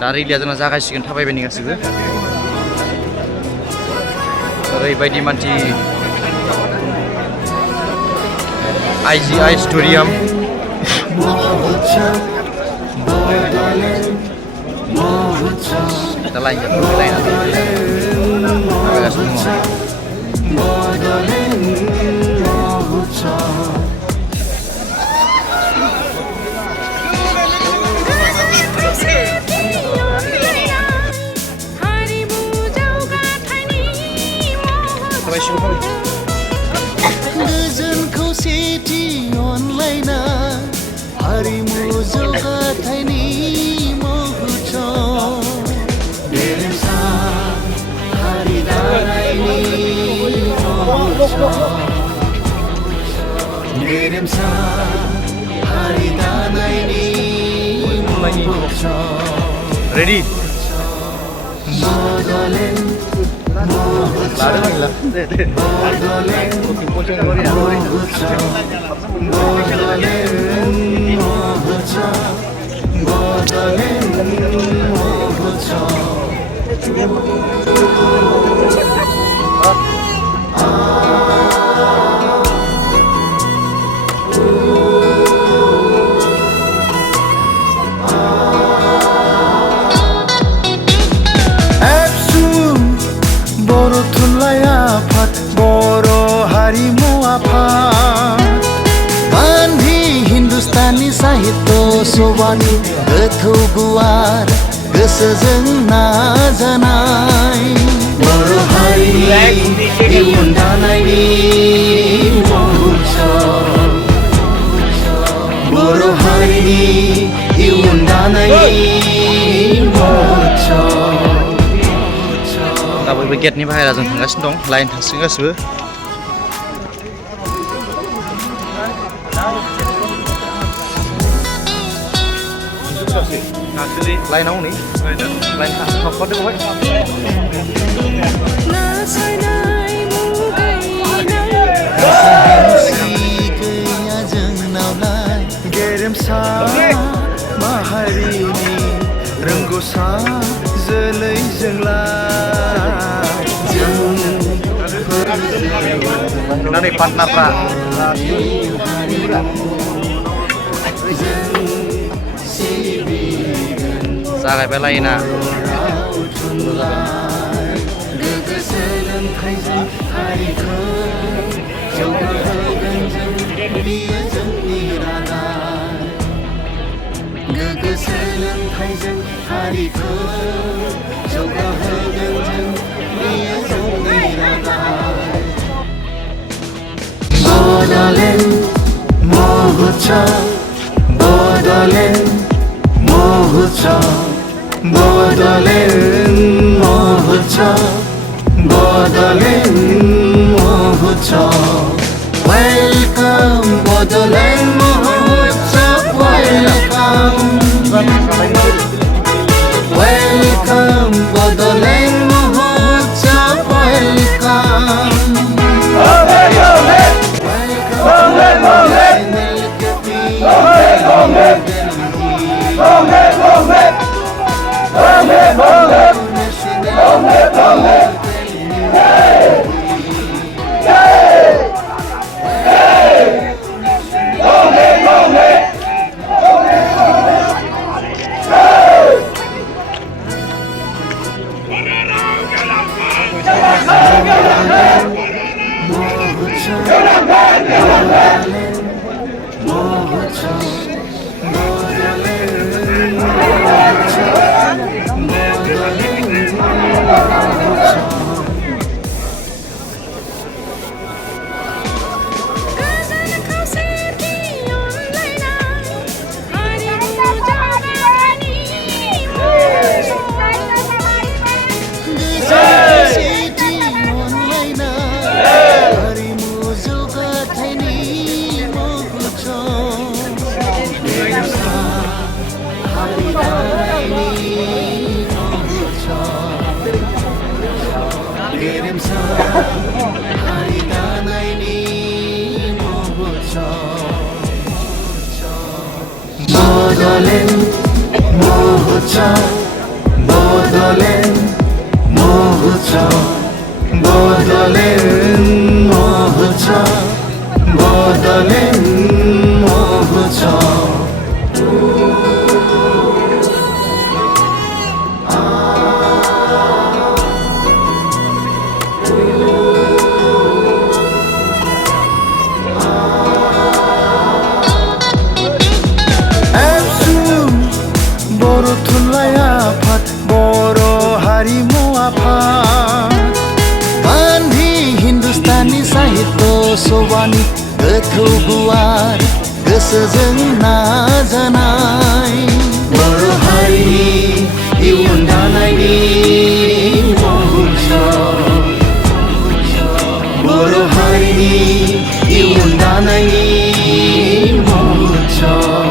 दा रेलिया जोंना जागायसिगोन थाबायबायनि गासिबो ओरैबायदि मानसि IGI स्टेडियाम दा लाइन गोजोन खौसेथि अनलायना हारिमु जौगाथायनि महुथाव गेरेमसा हारि दानायनि महुथाव गेरेमसा हारि दानायनि महुथाव रेडी साहित्य सभानि गोथौ गुवार गोसोजों नाजानाय बर' हारिनि इयुन दानायनि महुथाव बर' हारिनि इयुन दानायनि महुथाव दा बयबो गेटनि बाहेराजों थांगासिनो दं लाइन थांसिगोन गासिबो लाइनाव नै लाइन थांफादो बहाय गैया जोंनावलाय गेरेमसा माहारिनि रोंगौसा जोलै जोंलाय जों नै पार्टनारफ्रा जागायबाय लाइना गोग्गो सोलोंथाइजों हारिखौ जौगाहोगोन जों बेयो जोंनि रादाय गोग्गो सोलोंथाइजों हारिखौ जौगाहोगोन जों बेयो जोंनि रादाय बड'लेण्ड महुथाव बड'लेण्ड महुथाव बड'लेण्ड महुथाव बड'लेण्ड महुथाव वेलकाम बड'लेण्ड महुथाव वेलकाम वेलकाम बड'लेण्ड महुथाव वेलकाम Bordolin, Mohucha, বদলেন মোহচ বদলেন মোহচ বদলেন মোহচ बर' थुनलाइ आफाद बर' हारिमु आफाद गान्धी हिन्दुस्तानी साहित्य सभानि गोथौ गुवार गोसोजों नाजानाय बर' हारिनि इयुन दानायनि महोत्सव बर' हारिनि इयुन दानायनि महोत्सव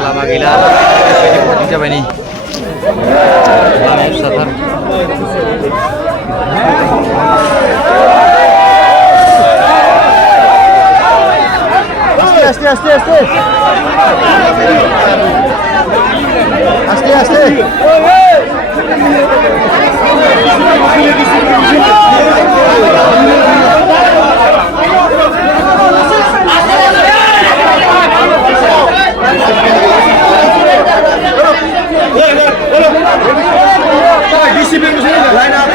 Lama gila siapa ini? Lama Ustadz. Aste. Disiplin di sini, line up.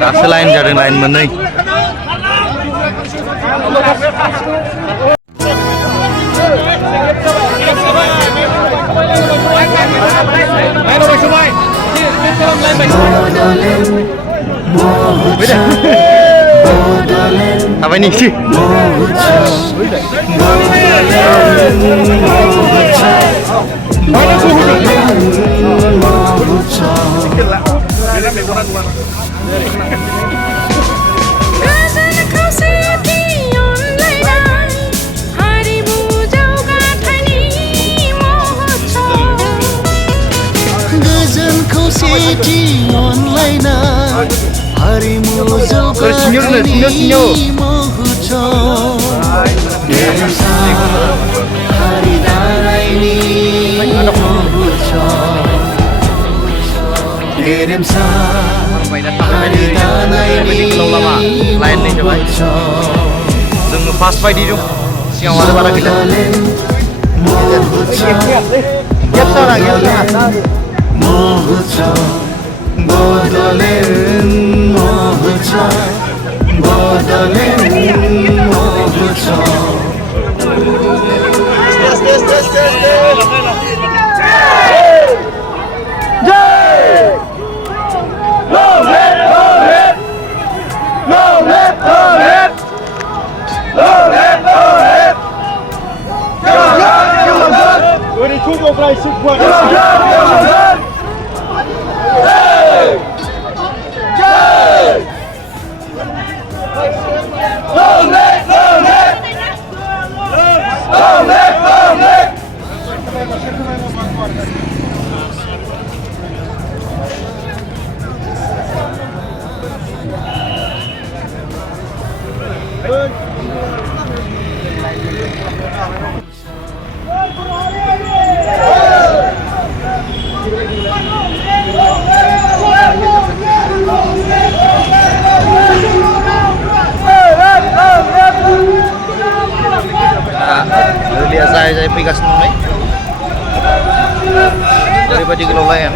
Kasih lain jaring lain meneng. Apa ini sih? Harimu jauhkan mohucov hari daraini mohucov Deremsa hari daraini mohucov जों फार्स्ट बायदि दं सिगाङाव आरो बारा गैला मोहुचव बदलेन मोहुचव बदलेन मोहुचव ओरैजाय फैगासिनो दं नै ओरैबायदि गोलाव लाइन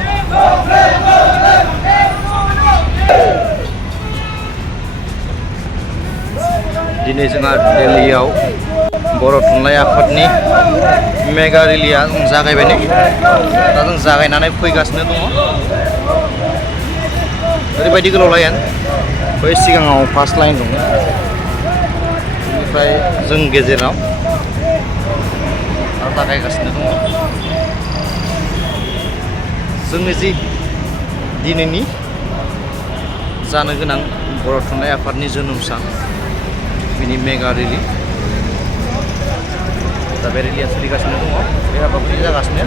दिनै जोंहा दिल्लीयाव बर' थुनलाइ आफादनि मेगा रेलिया जागायबाय नै दा जों जागायनानै फैगासिनो दङ ओरैबायदि गोलाव लाइन बै सिगाङाव फार्स्ट लाइन दङ बेनिफ्राय जों गेजेराव जागायगासिनो दङ जोंनि जि दिनैनि जानो गोनां बर' थुनलाइ आफादनि जोनोम सान बिनि मेगा रेलि दा बे रेलिया सोलिगासिनो दङ बे हाबाफारि जागासिनो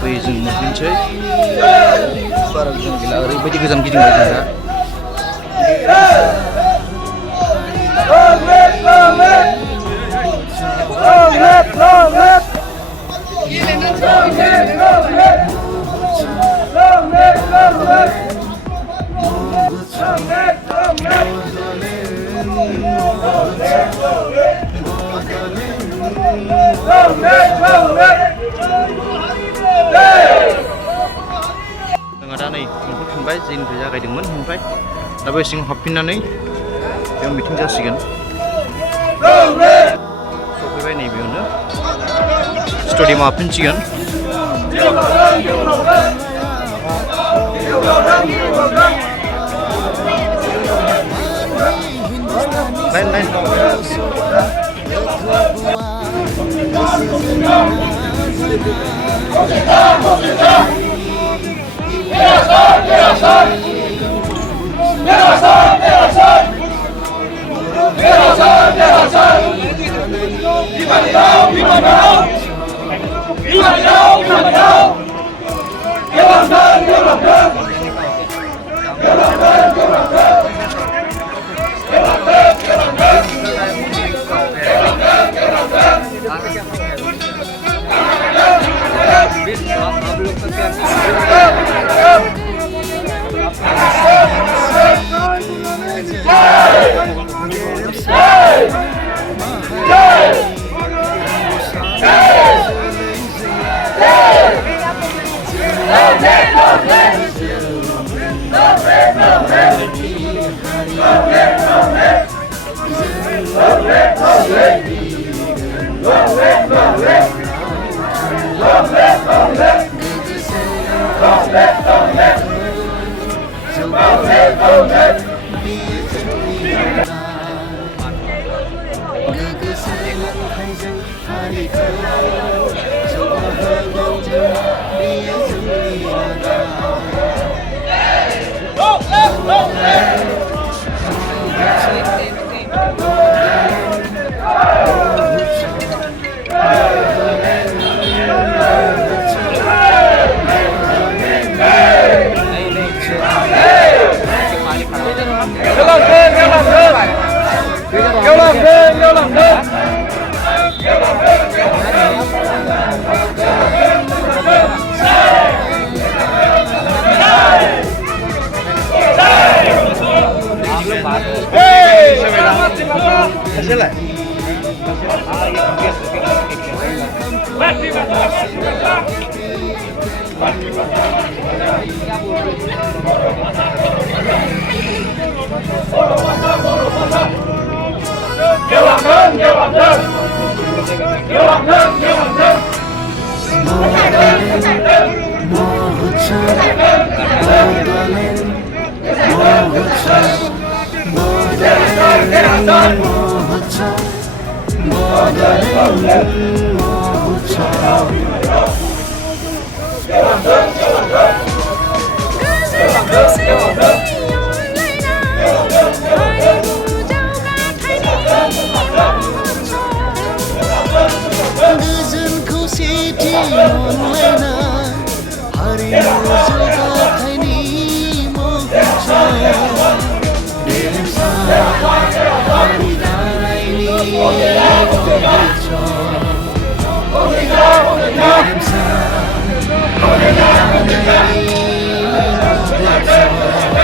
फैयै जों मोनफिनसै बारा गोजान गैला ओरैबायदि गोजान गिदिंबाय थाग्रा जोंहा दा नै मोनफैफिनबाय जेनिफ्राय जागायदोंमोन ओमफ्राय दा बे सिङाव हाबफिननानै बेयाव मिटिं जासिगोन सफैबाय नै बेयावनो स्टेडियामाव हाबफिनसिगोन लाइन लाइन गोजोन खौसेथि अनलायना हारिमु जौगाथायनि महोत्सव गेरेमसा हारि दानायनि महोत्सव गेरेमसा हारि दानायनि महोत्सव